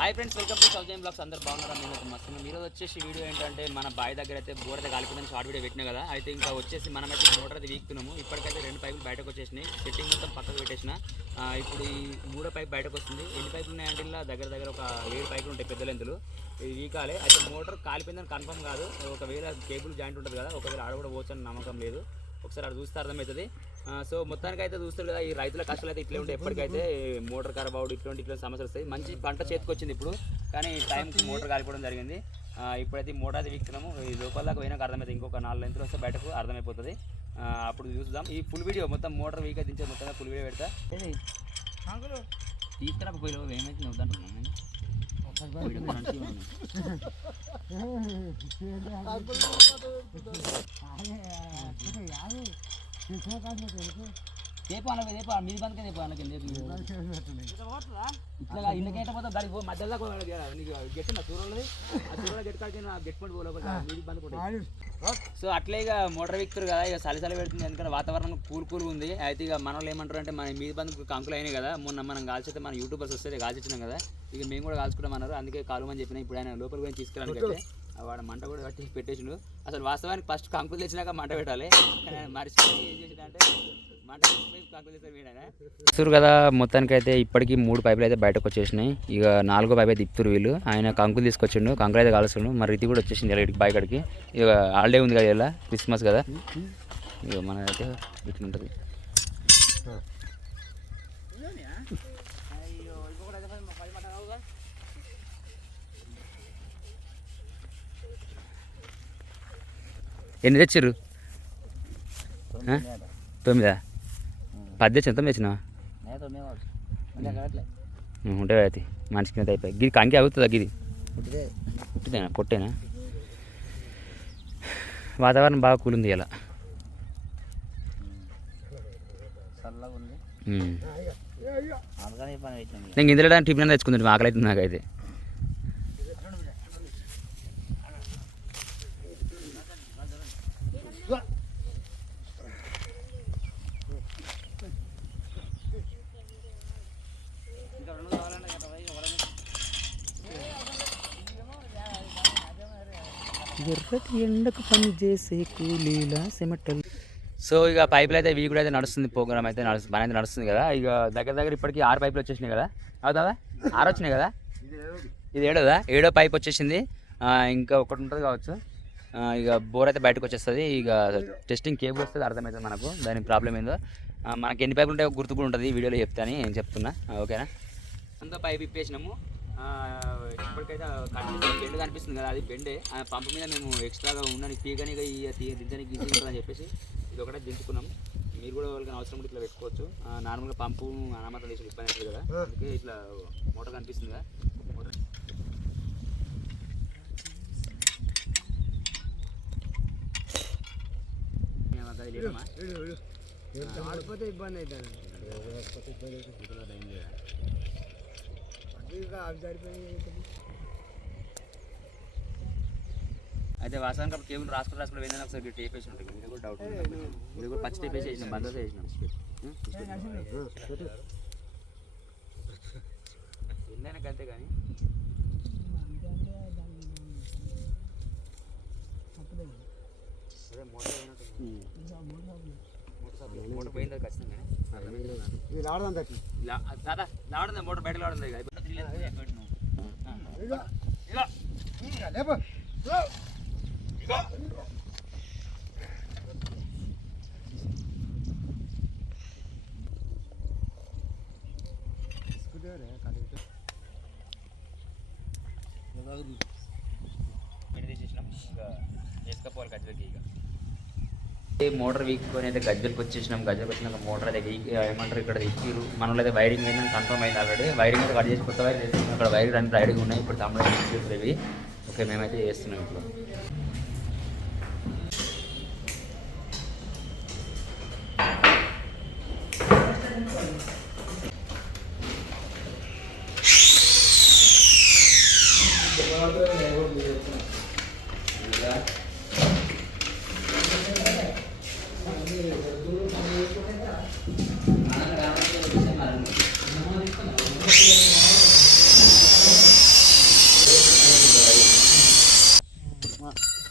Hi friends welcome to Soujan blogs అందరు బాగున్నారా? నేను ఒక మస్తు ఈరోజు వచ్చేసి వీడియో ఏంటంటే మన బాయ్ దగ్గర అయితే బోర్ అయితే కాలిపోయిందని షార్ట్ వీడియో పెట్టినా కదా? అయితే ఇంకా వచ్చేసి మనమైతే మోటార్ అయితే వీక్తున్నాము. ఇప్పటికైతే రెండు పైపులు బయటకు వచ్చేసినాయి. సెట్టింగ్ మొత్తం పక్కకు పెట్టేసిన. ఇప్పుడు ఈ మూడో పైప్ బయటకు వస్తుంది. ఎన్ని పైపులు ఉన్నాయంటే ఇలా దగ్గర దగ్గర ఒక ఏడు పైపులు ఉంటాయి పెద్ద లెంతులు ఇది వీకాలే. అయితే మోటార్ కాలిపోయిందని కన్ఫర్మ్ కాదు. ఒకవేళ కేబుల్ జాయింట్ ఉంటుంది కదా ఒకవేళ ఆడ కూడా పోవచ్చని నమ్మకం లేదు. ఒకసారి అక్కడ చూస్తే అర్థమవుతుంది. సో మొత్తానికి అయితే చూస్తారు కదా ఈ రైతుల కష్టాలు అయితే ఇట్లే ఉంటాయి ఎప్పటికైతే మోటార్ ఖరాబ్ అవడం ఇటువంటి ఇటువంటి సమస్యలు వస్తాయి. మంచి పంట చేతికి వచ్చింది ఇప్పుడు కానీ టైంకి మోటార్ కాలిపోవడం జరిగింది. ఆ, ఇప్పుడైతే మోటార్ వీక్తున్నాము ఈ లోపల దాకా పోయినాక అర్థమవుతుంది ఇంకొక నాలుగు లెంతులు వస్తే బయటకు అర్థమైపోతుంది. అప్పుడు చూద్దాం. ఈ ఫుల్ వీడియో మొత్తం మోటార్ వీక్ దించే మొత్తం ఫుల్ వీడియో పెడతా. ఏమైతే నేను వీడియో మంచిగా ఉంది. రేపు ఇట్లా ఇంటికైతే పోతే దానికి పో మధ్యలో దాకా పోవాలి నీకు నా చూడలేదు ఆ చూడలో గట్టి కాడికి నా గట్టి పండు పోలే మీది బంద్ కొట్టాయి సో అట్లే ఇక మోటార్ వ్యక్తులు కదా ఇక సలిసలి పెడుతుంది. ఎందుకంటే వాతావరణం కూల్ కూల్ ఉంది. అయితే ఇక మన వాళ్ళు ఏమంటారు అంటే మన మీది బంద్ కంకులు అయినాయి కదా. మొన్న మనం కాల్చితే మన యూట్యూబర్స్ వస్తే కాల్చిచ్చినాం కదా. ఇక మేము కూడా కాల్చుకుంటాం అన్నారు. అందుకే కాలుమని చెప్పిన ఇప్పుడు ఆయన లోపలికి పోయి తీసుకురానికి అయితే వాడు మంట కూడా కట్టి పెట్టేసిండు. అసలు వాస్తవానికి ఫస్ట్ కంకులు తెచ్చినాక మంట పెట్టాలి. మర్చిపోయి ఏం చేసిందంటే మంట తెచ్చిపోయి కంకులు తెచ్చారు వీడైనా. చూస్తారు కదా మొత్తానికి అయితే ఇప్పటికీ మూడు పైపులు అయితే బయటకు వచ్చేసినాయి. ఇక నాలుగో పైపు అయితే తిప్పుతురు వీళ్ళు. ఆయన కంకులు తీసుకొచ్చిండు కంకులు అయితే కాలుస్తుండు మరి ఇది కూడా వచ్చేసింది ఇలా ఇటుకి బాయికాడికి ఇక హాలిడే ఉంది కదా ఇలా క్రిస్మస్ కదా. ఇక మన అయితే ఇట్లా ఎన్ని తెచ్చారు? తొమ్మిదా పది తెచ్చిన తొమ్మిది తెచ్చినా ఉంటే అయితే మనిషి కింద అయిపోయి. గిది కంకి అవుతుందా గిది? పుట్టిదేనా? పొట్టేనా? వాతావరణం బాగా కూలింది ఇలా. నేను ఇందులో టిఫిన్ తెచ్చుకుంటాను ఆకలి అవుతుంది నాకైతే. ఎర్రటి ఎండకు పని చేసే కూలీల సెమటల్. సో ఇక పైపులు అయితే వీ కూడా అయితే నడుస్తుంది ప్రోగ్రామ్ అయితే నడుస్తుంది మన అయితే నడుస్తుంది కదా. ఇక దగ్గర దగ్గర ఇప్పటికి ఆరు పైపులు వచ్చేసినాయి కదా. అవుతుందా ఆరు వచ్చినాయి కదా? ఇది ఏడోదా? ఏడో పైప్ వచ్చేసింది. ఇంకా ఒకటి ఉంటుంది కావచ్చు. ఇక బోర్ అయితే బయటకు వచ్చేస్తుంది. ఇక టెస్టింగ్ కేబుల్ వస్తుంది అర్థమవుతుంది మనకు. దాని ప్రాబ్లం ఏందో. మనకి ఎన్ని పైపులు ఉంటాయో గుర్తు కూడా ఉంటుంది వీడియోలో చెప్తాను నేను చెప్తున్నా. ఓకేనా? అంతా పైప్ ఇప్పేసినాము. కనిపిస్తుంది బెండ్ కనిపిస్తుంది కదా అది బెండే. ఆ పంపు మీద మేము ఎక్స్ట్రాగా ఉండని తీగని ఇక ఈ తీ- దించడానికి ఈజీ ఉంటుందని చెప్పేసి ఇది ఒకటే దించుకున్నాం. మీరు కూడా వాళ్ళకి అవసరం ఉంటే ఇట్లా పెట్టుకోవచ్చు. నార్మల్గా పంపు అనామతం చేసి ఇబ్బంది అవుతుంది కదా అందుకే ఇట్లా మోటార్ కనిపిస్తుంది కదా. మోటార్ లేదమ్మా? ఆడిపోతే ఇబ్బంది అవుతుంది. అయితే వాస్తవానికి అప్పుడు కేబుల్ రాసుకుని రాసుకుని వెళ్ళిన ఒకసారి టేప్ వేసి ఉంటుంది ఇది కూడా డౌట్ ఇది కూడా పచ్చి టేప్ వేసి వేసినాం. బందోస్ వేసినాం ఎన్నైనా అంతే కానీ. మోటార్ పోయింది ఖచ్చితంగా దాదా లావడం మోటార్ బయటకు. లేపు. పెళ్ళి గజ్జలకి ఇక ఏ మోటార్ వీక్కొని అయితే గజ్జలకు వచ్చేసినాం గజ్జలకు వచ్చినాక మోటార్ అయితే వీక్ ఏమంటారు ఇక్కడ ఇచ్చిరు. మనలో అయితే వైరింగ్ అయినా కన్ఫర్మ్ అయింది ఆల్రెడీ వైరింగ్ అయితే కట్ చేసి కొత్త వైర్ చేస్తున్నాం. అక్కడ వైర్ అన్ని రైడ్గా ఉన్నాయి. ఇప్పుడు తమ్ముడు ఇవి. ఓకే మేమైతే చేస్తున్నాం ఇప్పుడు.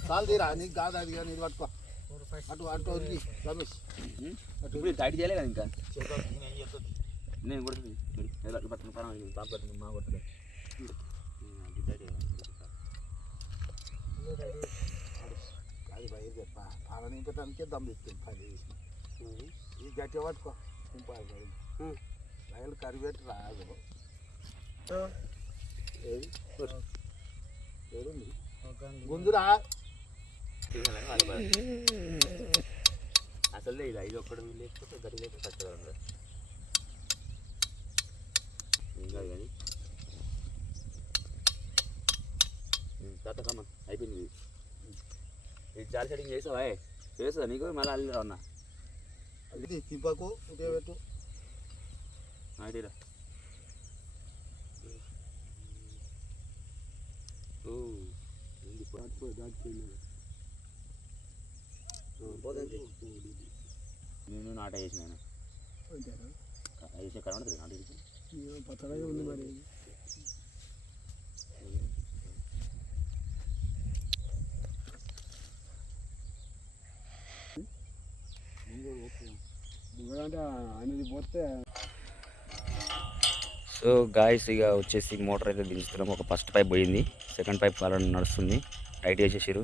కాలు తీరా నీకు కాదు అది కానీ ఇది పట్టుకో అటు అటు ఒరిగి రమేష్ ఇప్పుడు టైట్ చేయలే కదా ఇంకా నేను కొడుతుంది పట్టుకుని పరం పాప పట్టుకుని మా కొడుతుంది అది బయట చెప్ప పాల నింపటానికే దమ్ ఇస్తుంది పని చేసి ఈ గట్టి పట్టుకో నింపాలి రైలు కరివేటి రాదు ఏది? ఏడుంది? గుంజురా అసలు ఇది ఐదు ఒక్కడు లేకపోతే గడి లేకపోతే కష్టపడ ఇంకా కానీ. తాత కమ్మ అయిపోయింది. ఇది. జాలి సెట్టింగ్ చేసావా చేస్తా నీకు? మళ్ళీ అల్లి ఉన్నా అది తిప్పకు ఇటే పెట్టు. అయితేరా ఓ ఉంది నేను నాట వేసిన వేసే కనబడుతుంది నాట ఉంది మరి అనేది పోతే సో గాయస్ ఇక వచ్చేసి మోటార్ అయితే దించుతున్నాం. ఒక ఫస్ట్ పైప్ పోయింది. సెకండ్ పైప్ అలా నడుస్తుంది. టైట్ చేసేసారు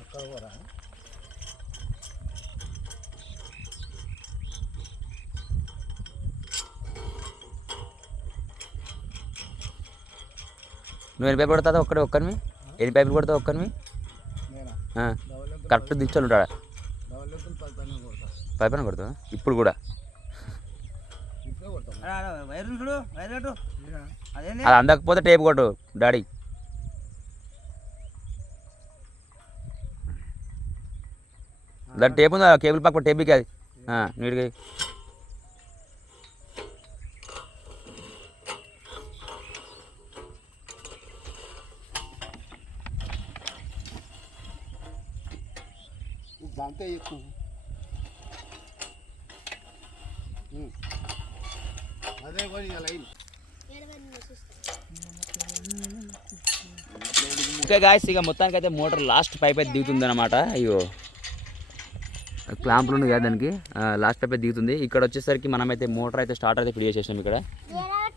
అక్కడ కూడా నువ్వు ఎన్ని పైపులు కొడతావు ఒక్కడే ఒక్కరివి ఎన్ని పైపులు కొడతావు ఒక్కరివి కరెక్ట్ దించాలి ఉంటాడా? డెవలప్మెంట్ పది పని కొడతా. పైప్ అని కొడతావా? ఇప్పుడు కూడా? అది అందకపోతే టేప్ కొట్టు డాడీ. దాని టేప్ ఉందా? కేబుల్ పక్క టేప్కి అది నీటికి దాంతో ఎక్కువ. అదే లైన్. గాయస్ ఇక మొత్తానికి అయితే మోటార్ లాస్ట్ పైప్ అయితే దిగుతుంది అనమాట అయ్యో క్లాంపులు ఉంది కదా దానికి. లాస్ట్ పైప్ అయితే దిగుతుంది. ఇక్కడ వచ్చేసరికి మనమైతే మోటార్ అయితే స్టార్టర్ అయితే ఫిట్ చేసేసాం ఇక్కడ.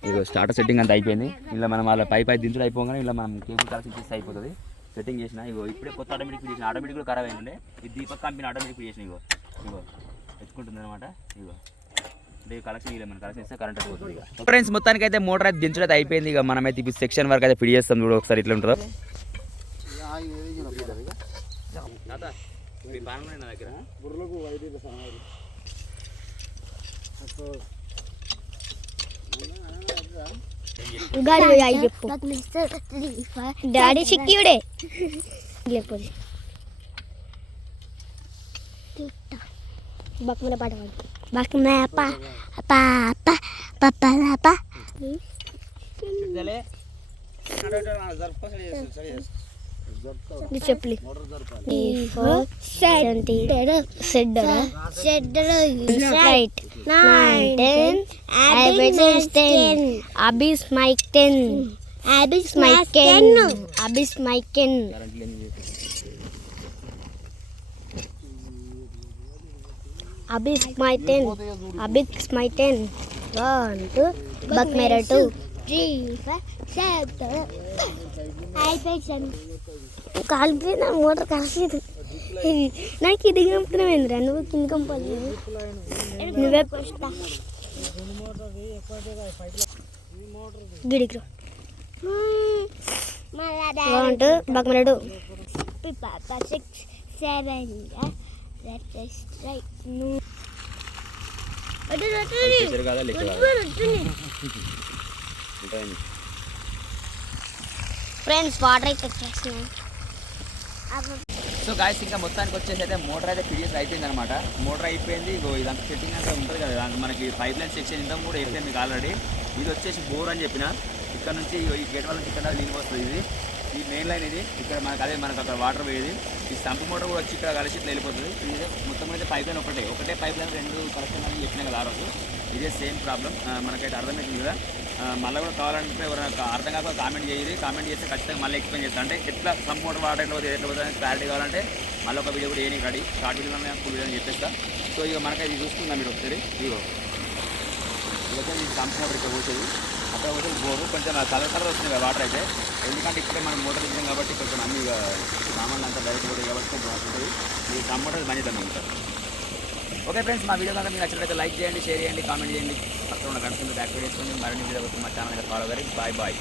ఇక స్టార్టర్ సెట్టింగ్ అంతా అయిపోయింది. ఇలా మనం అలా పైప్ అయితే దించడం అయిపోగానే ఇలా మనం కేబుల్ కలెక్షన్ చేస్తే అయిపోతుంది. సెట్టింగ్ చేసిన ఇగో ఇప్పుడే కొత్త ఆటోమేటిక్ ఫిట్ చేసిన. ఆటోమేటిక్ కూడా ఖరాబ్ అయింది ఇది దీపక్ కంపెనీ ఆటోమేటిక్ ఫిట్ చేసిన ఇగో. ఇగో ఎత్తుకుంటుంది అనమాట ఇగో ఫ్రెండ్స్ మొత్తానికి అయితే మోటార్ అయితే దించడం అయితే అయిపోయింది. ఇక మనమైతే ఇప్పుడు సెక్షన్ వరకు అయితే ఫిట్ చేస్తాం. చూడు ఒకసారి ఇట్లా ఉంటుందో బుర్రలకు వైద్య సమాధి ఉగాది పోయి అయి చెప్పు డాడీ చిక్కియుడే లేకపోతే బక్మల పాట పాడు బక్మ పా పా పా పప్ప పా చెప్పలే అబిస్ మైక్ టెన్ అబిస్ మైక్ టెన్ అబిస్ మైక్ టెన్ అబిస్ మై టెన్ అబిస్ మై టెన్ వన్ టూ బక్ మేర టూ త్రీ ఫైవ్ సెవెన్ అయిపోయి కాలిపోయి నా మోటార్ కాలేదు నాకు ఇది కంపనమేంద్రా నువ్వు కింద కంపాలి నువ్వే పోస్తా గిడికి one two six seven friends water అయితే వచ్చేస్తున్నాను సో గాయస్ ఇంకా మొత్తానికి వచ్చేసి అయితే మోటార్ అయితే ఫిట్ చేసి అయిపోయింది అనమాట మోటార్ అయిపోయింది ఇగో ఇదంతా సెట్టింగ్ అంతా ఉంటుంది కదా దానికి మనకి పైప్ లైన్ సెక్షన్ ఇంత కూడా అయిపోయింది మీకు ఆల్రెడీ ఇది వచ్చేసి బోర్ అని చెప్పిన. ఇక్కడ నుంచి ఈ గేట్ వాళ్ళ ఇక్కడ నీళ్ళు వస్తుంది ఇది. ఈ మెయిన్ లైన్ ఇది. ఇక్కడ మనకు అదే మనకు అక్కడ వాటర్ పోయేది. ఈ సంప్ మోటార్ కూడా వచ్చి ఇక్కడ కలిసి ఇట్లా వెళ్ళిపోతుంది. ఇది మొత్తం అయితే పైప్ లైన్ ఒకటే. ఒకటే పైప్ లైన్ రెండు కనెక్షన్ అని చెప్పినా కదా ఆ రోజు. ఇదే సేమ్ ప్రాబ్లం మనకైతే అర్థమవుతుంది కదా. మళ్ళీ కూడా కావాలంటే ఎవరైనా అర్థం కాకపోతే కామెంట్ చేయాలి కామెంట్ చేస్తే ఖచ్చితంగా మళ్ళీ ఎక్స్ప్లెయిన్ చేస్తాను అంటే ఎట్లా సంపూర్ణ వాటర్ ఎట్లా పోతుంది ఎట్లా పోతుంది క్లారిటీ కావాలంటే మళ్ళీ ఒక వీడియో కూడా ఏని ready. Short video full video అని చెప్పేస్తా. సో ఇక మనకైతే ఇది చూసుకుందాం మీరు ఒకసారి. ఇగో. ఇదైతే ఇది సంపూర్ణ ఇక్కడ పోసేది. అక్కడ పోతే బోరు. కొంచెం కలర్ కలర్ వస్తుంది వాటర్ అయితే. ఎందుకంటే ఇప్పుడే మనం మోటార్ ఇచ్చాం కాబట్టి కొంచెం అన్ని సామాన్లు అంతా డైరెక్ట్ పోతాయి కాబట్టి కొంచెం వస్తుంది ఈ సంపూర్ణ మోటార్ ఓకే ఫ్రెండ్స్ మా వీడియో కనుక మీరు నచ్చినట్లయితే లైక్ చేయండి షేర్ చేయండి కామెంట్ చేయండి. పక్కన ఉన్న గంట కింద యాక్టివేట్ చేసుకోండి మరిన్ని వీడియో మా ఛానల్ ఫాలో గారి బాయ్ బాయ్